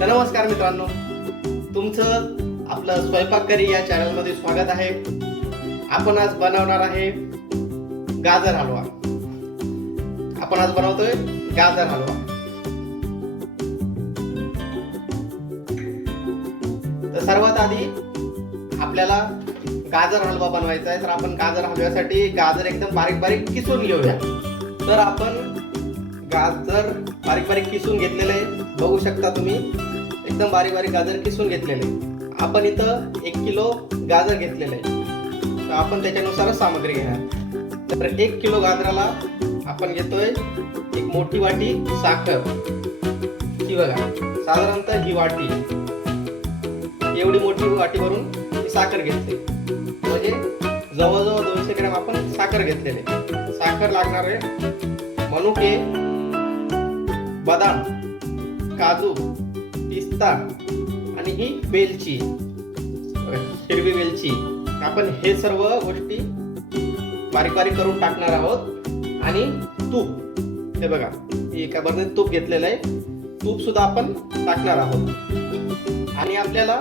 तर नमस्कार मित्रांनो, तुमचं आपलं स्वयंपाकघरी या चॅनलमध्ये स्वागत आहे. आपण आज बनवणार आहे गाजर हलवा. आपण आज बनवतोय गाजर हलवा. तर सर्वात आधी आपल्याला गाजर हलवा बनवायचा आहे. तर आपण गाजर हलव्यासाठी गाजर एकदम बारीक बारीक किसून घेऊया. तर आपण गाजर बारीक बारीक किसून घेतलेले आहे, बघू शकता तुम्ही. एकदम बारीक बारीक गाजर किसून घेतलेले. आपण इथं 1 किलो गाजर घेतलेले आहे. तर आपण त्याच्यानुसार सामग्री घेणार. तर 1 किलो गाजराला आपण घेतोय एक मोठी वाटी साखर. ही बघा, साधारणतः ही वाटी, एवढी मोठी वाटी भरून ही साखर घेतली. म्हणजे जवळजवळ 200 ग्रॅम आपण साखर घेतलेले. साखर लागणार आहे मनुके, बदाम, काजू, पिस्ता आणि ही वेलची, हिरवी वेलची. आपण हे सर्व गोष्टी बारीक बारीक करून टाकणार आहोत. आणि तूप, हे बघा, एका बर्नीत तूप घेतलेलं आहे. तूप सुद्धा आपण टाकणार आहोत. आणि आपल्याला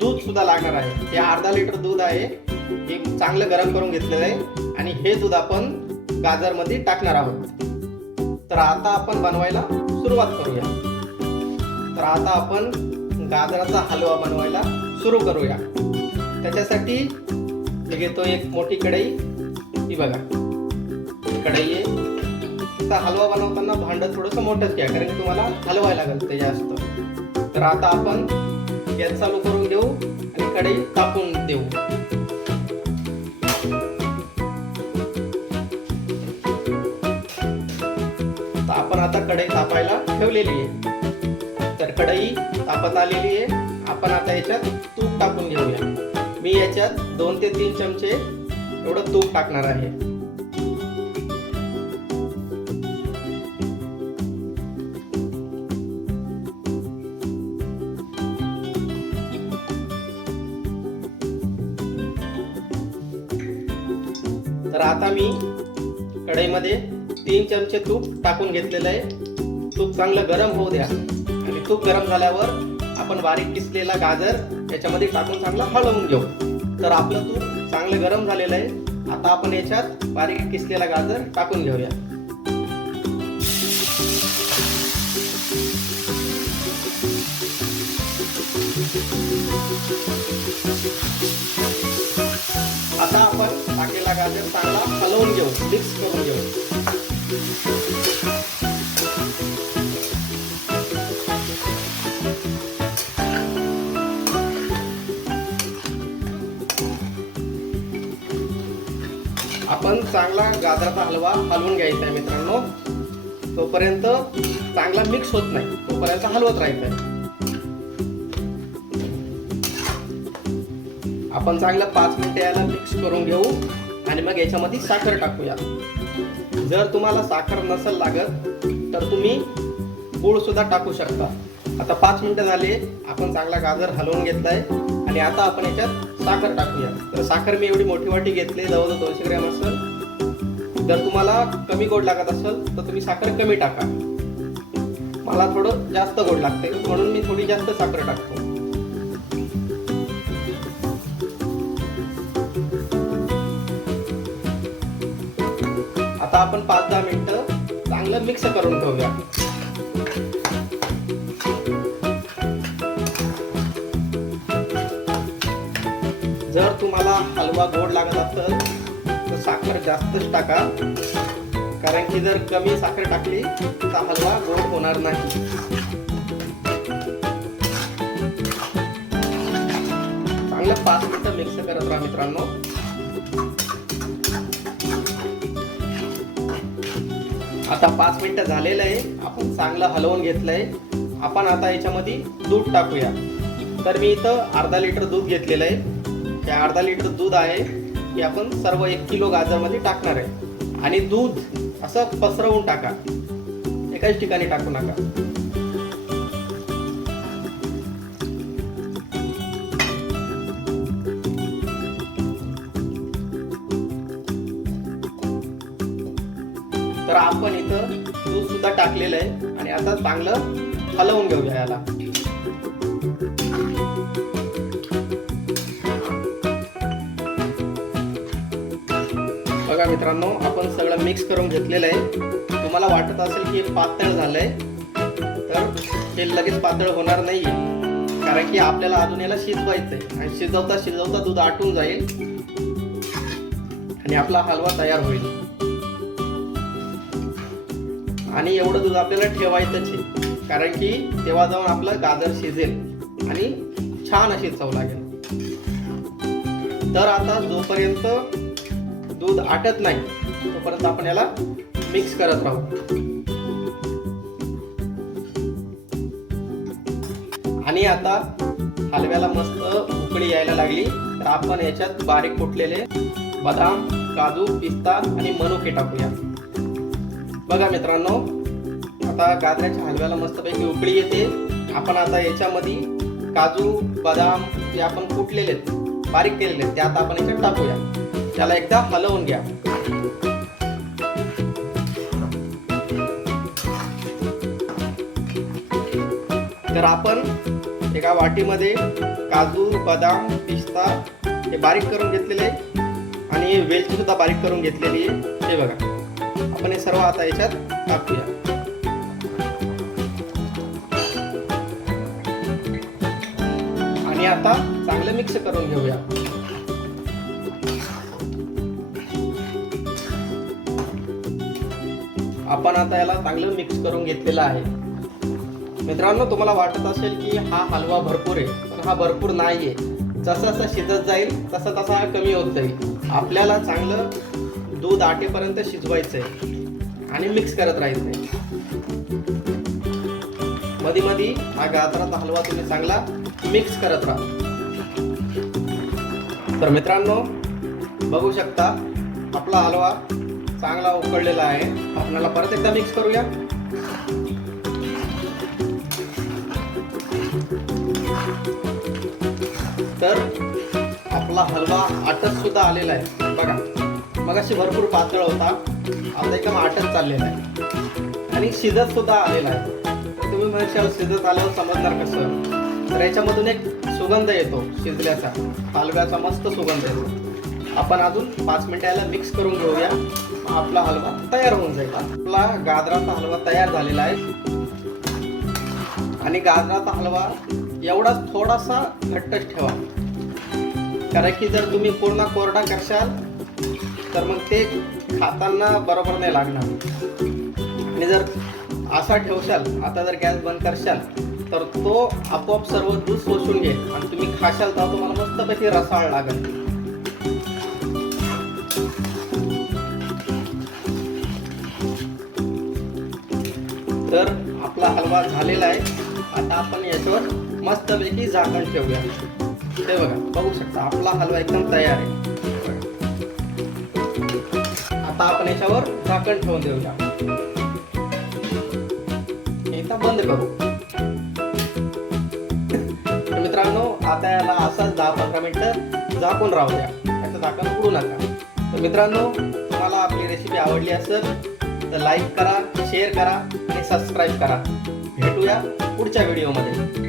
दूध सुद्धा लागणार आहे. हे अर्धा लिटर दूध आहे, हे चांगलं गरम करून घेतलेलं आहे. आणि हे दूध आपण गाजर मध्ये टाकणार आहोत. तर आता आपण बनवायला सुरुवात करूया. तर आता आपण गाजराचा हलवा बनवायला सुरू करूया. त्याच्यासाठी मी घेतो एक मोठी कढई. ही बघा, कढई आहे. आता हलवा बनवताना भांडं थोडंसं मोठंच घ्या, कारण की तुम्हाला हलवायला लागतं जास्त. तर आता आपण गॅस चालू करून देऊ आणि कढई तापून देऊ. आपण आता कढई तापायला ठेवलेली आहे. तर कढई तापत आलेली आहे. आपण आता याच्यात तूप टाकून घेऊया. मी याच्यात 2 ते 3 चमचे एवढं तूप टाकणार आहे. तर आता मी कढईमध्ये 3 चमचे तूप टाकून घेतलेलं आहे. तूप चांगलं गरम होऊ द्या. आणि तूप गरम झाल्यावर आपण बारीक किसलेला गाजर याच्यामध्ये टाकून चांगलं हलवून घेऊ. तर आपलं तूप चांगलं गरम झालेलं आहे. आता आपण याच्यात बारीक किसलेला गाजर टाकून घेऊया. आता आपण टाकलेला गाजर चांगला हलवून घेऊ, मिक्स करून घेऊ. आपण चांगला गाजराचा हलवा हलवून घ्यायचा आहे मित्रांनो. तोपर्यंत चांगला मिक्स होत नाही, तोपर्यंत हलवत राहायचं आहे. आपण चांगलं 5 मिनिटे याला मिक्स करून घेऊ. आणि मग याच्यामध्ये साखर टाकूया. जर तुम्हाला साखर नसेल लागत तर तुम्ही गूळ सुद्धा टाकू शकता. आता 5 मिनिटं झाले, आपण चांगला गाजर हलवून घेतलाय. आणि आता आपण याच्यात साखर टाकूया. तर साखर मी एवढी मोठी वाटी घेतली, जवळजवळ 200 ग्रॅम असेल. जर तुम्हाला कमी गोड लागत असेल तर तुम्ही साखर कमी टाका. मला थोडं जास्त गोड लागते, म्हणून मी थोडी जास्त साखर टाकतो. आता आपण 5-10 मिनिटं चांगलं मिक्स करून ठेवूया. जर तुम्हाला हलवा गोड लागत असेल तर साखर जास्तच टाका, कारण की जर कमी साखर टाकली तर हलवा गोड होणार नाही. चांगलं 5 मिनिटं मिक्स करत राहा मित्रांनो. आता 5 मिनिटं झालेलं आहे. आपण चांगलं हलवून घेतलंय. आपण आता याच्यामध्ये दूध टाकूया. तर मी इथं अर्धा लिटर दूध घेतलेलं आहे. हे अर्धा लिटर दूध आहे, हे आपण सर्व 1 किलो गाजरमध्ये टाकणार आहे. आणि दूध असं पसरवून टाका, एकाच ठिकाणी टाकू नका. तर आपण इथं दूध सुद्धा टाकलेलं आहे. आणि आता चांगलं हलवून घेऊया याला. मित्रांनो, आपण सगळं मिक्स करून घेतलेलं आहे. तुम्हाला वाटत असेल की हे पातळ झालंय, तर हे लगेच पातळ होणार नाही, कारण की आपल्याला अजून याला शिजवायचंय आणि शिजवता शिजवता दूध आटून जाईल आणि आपला हलवा तयार होईल. आणि एवढं दूध आपल्याला ठेवायचंच आहे, कारण की तेव्हा जाऊन आपलं गाजर शिजेल आणि छान अशी चव लागेल. तर आता जोपर्यंत दूध आटत नाही तोपर्यंत आपण याला मिक्स करत राहू. आणि आता हलव्याला मस्त उकळी यायला लागली, तर आपण याच्यात बारीक कुटलेले बदाम, काजू, पिस्ता आणि मनुके टाकूया. बघा मित्रांनो, आता गाजराच्या हलव्याला मस्तपैकी उकळी येते. आपण आता याच्यामध्ये काजू, बदाम जे आपण कुटलेले आहेत, बारीक केलेले आहेत, ते आता आपण याच्यात टाकूया. त्याला एकदा हलवून घ्या. तर आपण एका वाटीमध्ये काजू, बदाम, पिस्ता हे बारीक करून घेतलेले आणि वेलची सुद्धा बारीक करून घेतलेली आहे. हे बघा, आपण हे सर्व आता याच्यात टाकूया. आणि आता चांगलं मिक्स करून घेऊया. आपण आता याला चांगलं मिक्स करून घेतलेलं आहे. मित्रांनो, तुम्हाला वाटत असेल की हा हलवा भरपूर आहे, पण हा भरपूर नाहीये. जसा जसा शिजत जाईल तसा तसा हा कमी होत जाईल. आपल्याला चांगलं दूध आटेपर्यंत शिजवायचंय आणि मिक्स करत राहायचंय. मध्ये मध्ये हा गाजराचा हलवा तुम्ही चांगला मिक्स करत राहा. तर मित्रांनो, बघू शकता आपला हलवा चांगला उकळलेला आहे. आपल्याला परत एकदा मिक्स करूया. तर आपला हलवा आटत सुद्धा आलेला आहे. बघा, मगाशी भरपूर पातळ होता, आता एकदम आटत चाललेला आहे आणि शिजत सुद्धा आलेला आहे. तुम्ही म्हणशाल शिजत आल्यावर समजणार कसं? तर याच्यामधून एक सुगंध येतो शिजल्याचा, हलव्याचा मस्त सुगंध येतो. आपण अजून 5 मिनिटं याला मिक्स करून घेऊया. आपला हलवा तयार होऊन जाईल. आपला गाजराचा हलवा तयार झालेला आहे. आणि गाजराचा हलवा एवढाच थोडासा घट्टच ठेवा, कारण की जर तुम्ही पूर्ण कोरडा करशाल तर मग ते खाताना बरोबर नाही लागणार. आणि जर असा ठेवशाल, आता जर गॅस बंद करशाल तर तो आपोआप सर्व दूध शोषून घेईल आणि तुम्ही खाशाल तर तुम्हाला मस्तपैकी रसाळ लागेल. तर आपला हलवा झालेला आहे. आता आपण याच्यावर मस्तपैकी झाकण ठेवूया. ते बघा, बघू शकता आपला हलवा एकदम तयार आहे. आता आपण याच्यावर झाकण ठेवून देऊया. एकदा बंद करू. मित्रांनो, आता याला असाच 10-15 मिनिटं झाकून राहू द्या. याचं झाकण उघडू नका. तर मित्रांनो, तुम्हाला आपली रेसिपी आवडली असेल तर लाईक करा, शेअर करा आणि सबस्क्राईब करा. भेटूया पुढच्या व्हिडिओमध्ये.